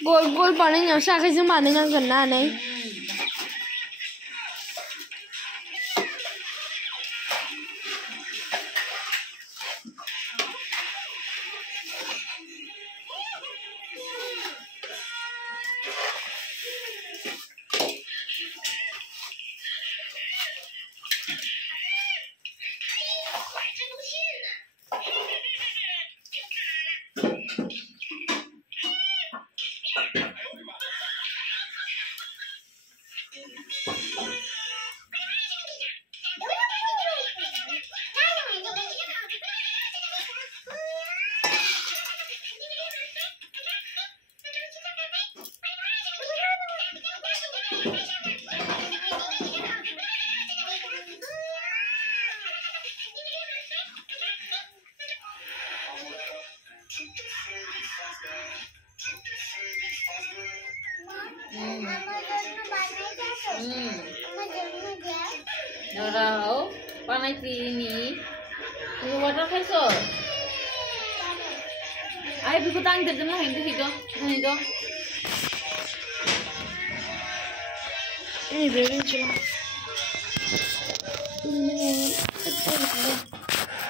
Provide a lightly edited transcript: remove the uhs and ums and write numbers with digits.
Gol gol balaynya sa kasi mana yang kena nih. Narau, panai ini, ini water vessel. Ayo buku tang terjun lah itu. Ini beri cuma. Ini